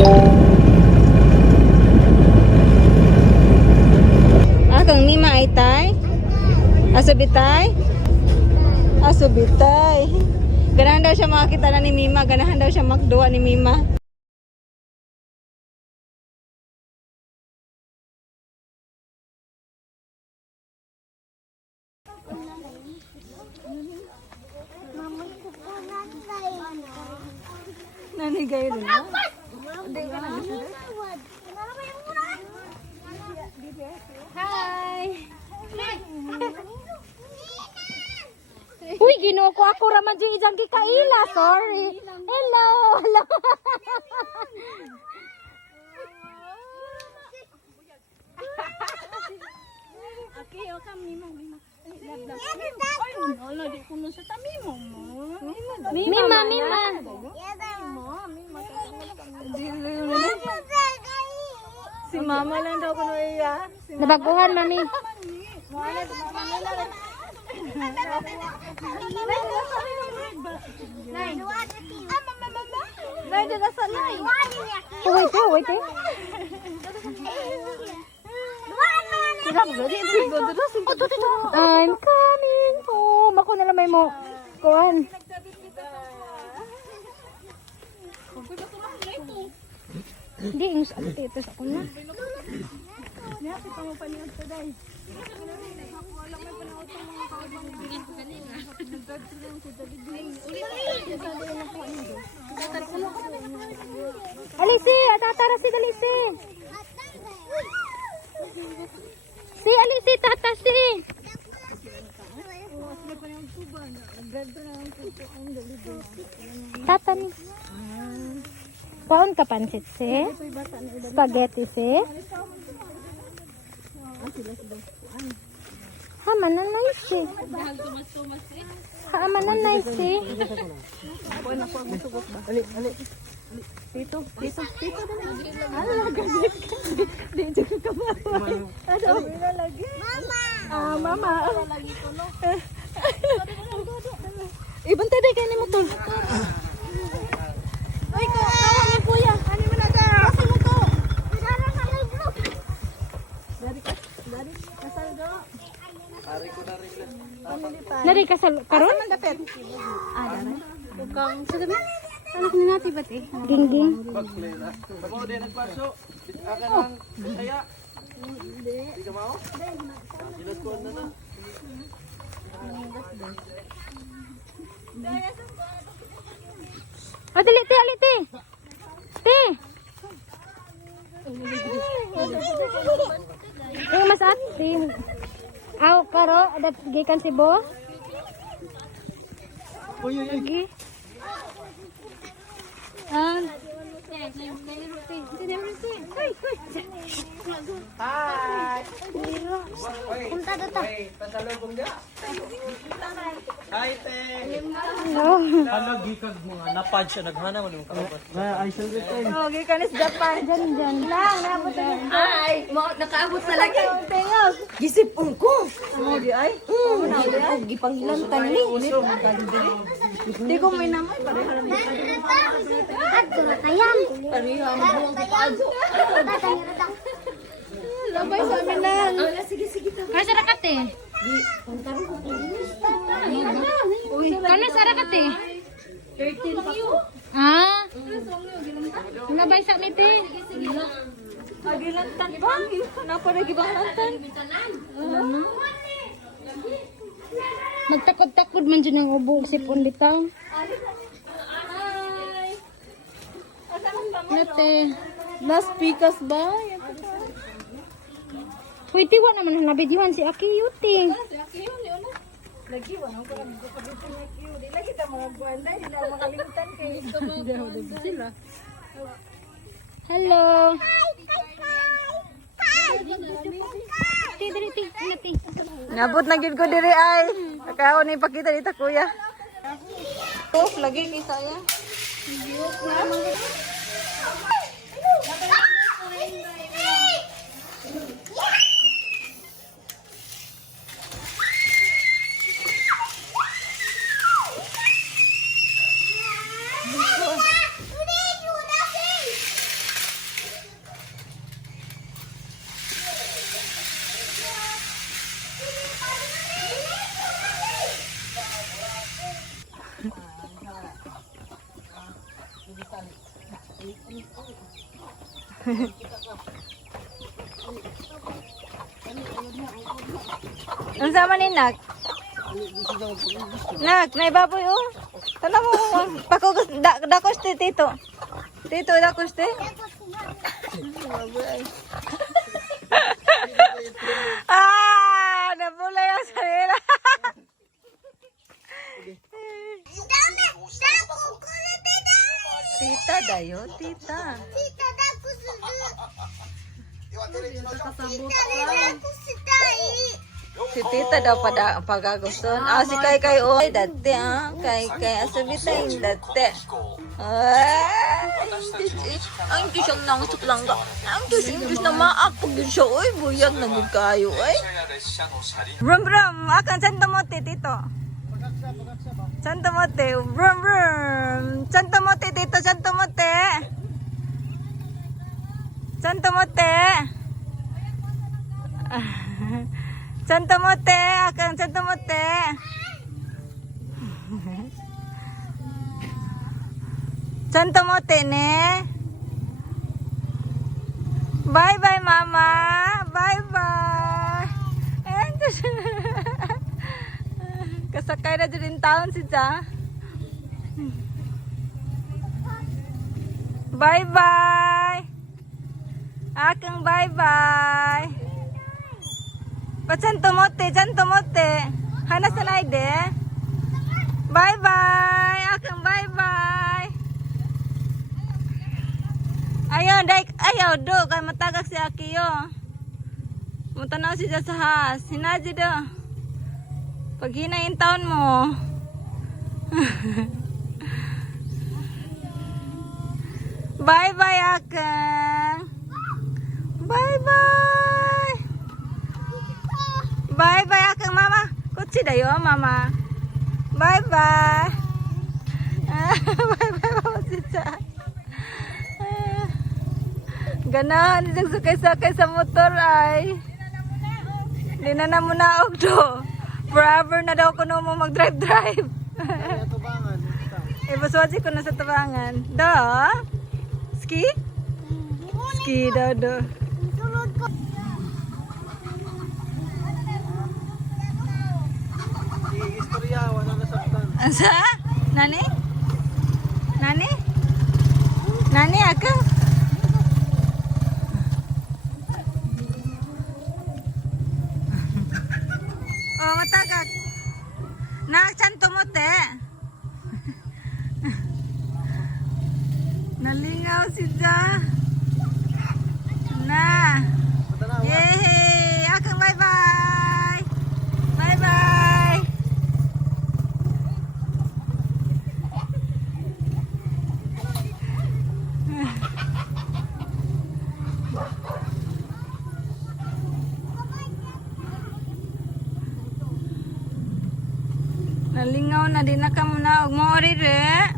Kang Mima ay tay? Asubitay? Asubitay. Ganahan daw siya makakita na ni Mima. Ganahan daw siya makduwa ni Mima. Nanigay rin na? Hindi ka na. Hi! Uy, ginuko ako raman dyan isang kikaila. Sorry. Hello. Hello. Okay, okay, Mima. Wala, di ko nun sa tami mo. Mima. Si Mama lang daw kuno iya. Nabaguhan, mami. Nay, di na sa nay. Wait. I'm coming home. Ako na lamay mo. Kuhan. Hindi, yung sa ito sa kuna. Alisi, tatara si Alisi. Si Alisi, tata si. Tata ni. Paon ka pansit si? Spaghetti si? Ha, mananay si. Ha, mananay si. Tito. Ala, galit ka. Di juga ka maway. Ano, lagi? Mama. Ibang taday kayo ni Mutol. Ay, ko, tawa ni kuya. Ano mo na da? Kasi mo to. Nari ka sa karon? Bukang, sa gabi? Anak ni natin ba't eh? Gingging. Kamu din nagpasok. Akan ang kaya. Hindi ka mao? Ginuskon na na. Oh, dali, te, ali, te. Te. Mas ati. Aw, karo, ada gikan si Bo. Uy. Gi. Hi. Punta dito. Pasalubong dia. Hi, te. Hello. Ano gikag mga napad siya naghana man yung kapat. Ay, celebrate. Oh, gikanis Japan. Dyan. Lang, naabot na. Ay, nakaabot sa lagi. Tingog. Gisipon ko. Mo di ay. Gipanghilantan ni. Di ko may naman. Pareho lang. Adto na tayan. Pareho ang buwang ko adto. Labay sa amin lang. Sige. Kaya sa rakat eh. Kano sa rakat eh? 13 pa ko. Ah. Labay sa amin eh. Agilantan ba? Napa na gibalantan? Magtakod-takod man dyan ang ubog sipon bitaw. Nate. Nas pikas ba? Uy, tiwa naman ang nabidyohan si Aki Yuti. Lagi wala ko lang kapit na kiyo. Di lagi ta mga buwanday, di na makalimutan kay. Sila. Hello. Ti. Nabot na gid ko diri ay. Kakaon ni pakita dito kuya. Tos lagi kay saya. Ang sama ni Nak? Nak, may baboy oh. Tanong mo, pakugos, dakos ti tito. Tito, dakos ti. Nabulay ang sarila. Tita dayo, tita. Si tita daw pagagustuhan. Si Kay o. Dati Kay asabitay dati. Ang Diyos ang nangasok lang ka. Ang Diyos na maapag yun siya. Uy, buyag na yun kayo. Brum brum, akan santo mote tito. Santo mote, brum brum. Santo mote tito, santo mote. Santo mote. Santo mote, akan santo mote. Santo mote ne. Bye bye mama. Bye bye. Kasakay na dyan taon si Ja. Bye bye. Akang bye bye. Santo mote. Hanas na ide. Bye bye. Akang bye bye. Ayaw do kay matagak si Akiyo. Mutanaw si sa has. Hinaji do. Pag hinayin taon mo. Bye bye akang. Bye bye. Bye bye akang mama. Kutsi dayo mama. Bye bye. Bye bye mama si Cha. Ganahan diyang sakay-sakay sa motor ay. Di na namunaog do. Forever na daw ko no mo mag-drive-drive. Ibaswaji ko na sa tabangan. Do? Ski? Ski do. Istorya, wala nasaktan. Asa? Nani? Nani akang? Oh, matagak. Santo mote. Nalingaw si Ja. Na. Yehey! Akang bye-bye! Bye-bye! Nalingaw na di na ka muna og mo orire.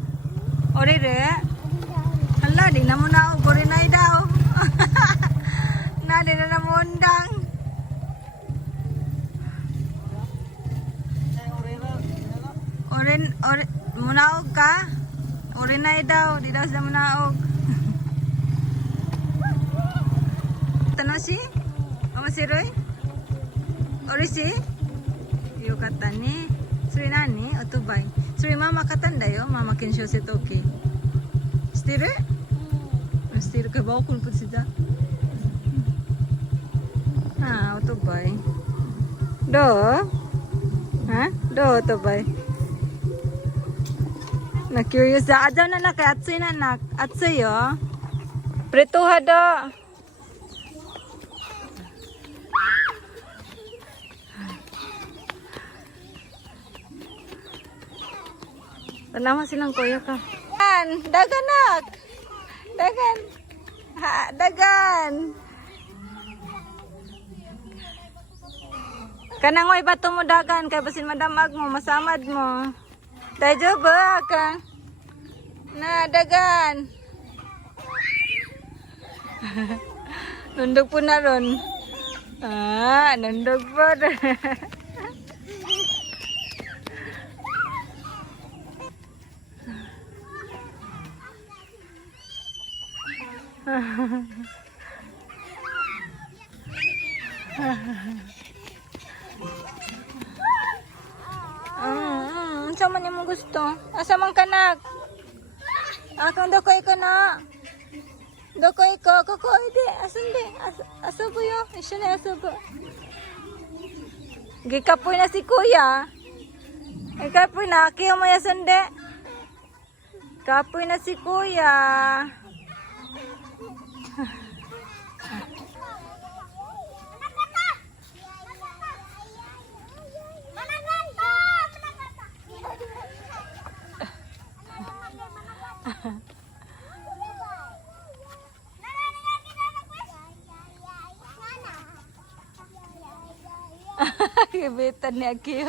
Hala di na muna og orinay daw. Na di na namundang. Munaog ka? Orinay daw, di daw sila munaog. Tanoshi? Omasiroy? Orishi? Yo kata ni. Suri nani? Otobay. Suri mama katanda yo. Mama kensho se toki. Shiteru? Shiteru ka ba okun put sida? Otobay. Do? Do otobay. Na curious da. Adaw na nak. Atsui na nak. Atsui yo. Pretuha do. Tanawa silang kuya ka. Daganak. Dagan. Dagan. Kanang way bato mo dagan kay basin madamag mo, masamad mo. Dayo ba ka? Na dagan. Nundog po na ron. Nundog po. Sama niyo mo gusto? Asa man kanak? Akang dakoy ka na. Dakoy ka. Kakoy di. Asan di? Asubo yun. Isya na asubo. Gikapoy na si kuya. Ikapoy na. Kiyo mo yasan di. Kapoy na si kuya. Kibitan ni Aki.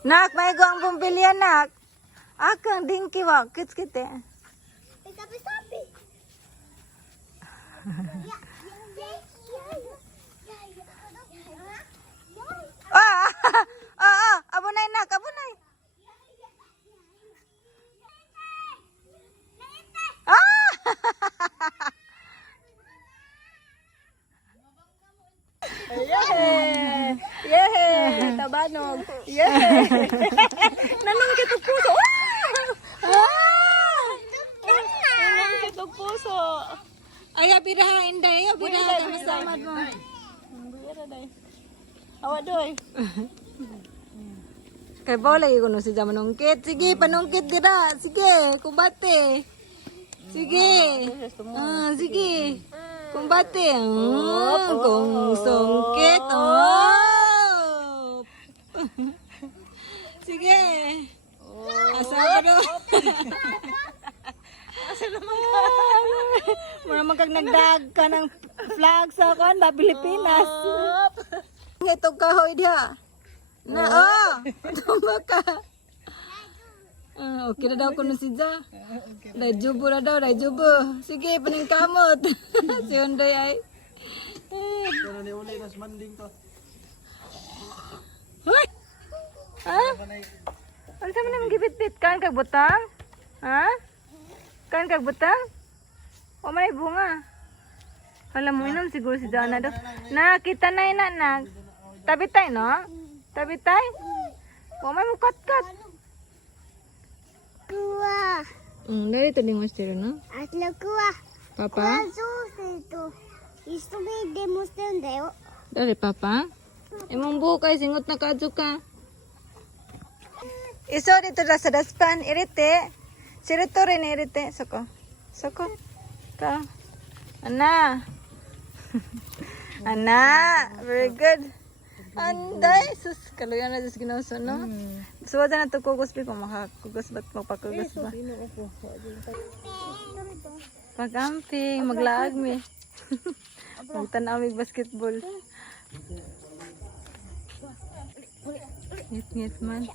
Nak, may guang bumili nak. Akang dingki wa, kits kite. Sabi-sabi. Abunay nak, abunay. Yehe, tabanog. Yehe. Nanong kitog puso. Nanong kitog puso. Ay, biraha, inday. Biraha, kamasama mo. Biraha, day. Awa, doy. Kay bola yung si Jama nungkit. Sige, panungkit dira. Sige, kumbate. Sige. Sige. Kumbate. Kung sungkit. Sige. Asa ka doon? Asa naman ka? Mura magkag nagdag ka ng flag sa kan ba Pilipinas. Itong kahoy dia. Tumba ka. Okay na daw kuno si Ja. Rajubo na daw, rajubo. Sige, paningkamot. Si Hondoy ay. Ano ni uli nas manding to. Hoy! Ano sa man gibit-bit kan kag butang? Ha? Kan kag butang? O may bunga. Alam mo inom siguro si Jana daw. Nakita na ina nag. Tabi tay no? Tabi tay? O may mukat-kat. Kuah. Narito din mas tiro no? Atla kuah. Papa? Ito. Isto may demonstration dayo. Dari papa? Emang buka singot na kadyo ka. Iso dito na sa daspan, irite. Sirito rin irite. Soko. Soko. Ka. Ana. Ana. Very good. Anday. Sus, kaluyan na Diyos ginauso, no? Suwada na ito kugos, Pi. Kung makakugos ba't magpakugos ba? Pag-amping, maglaag, mi. Magtanaw, mig basketball. Ngit-ngit man.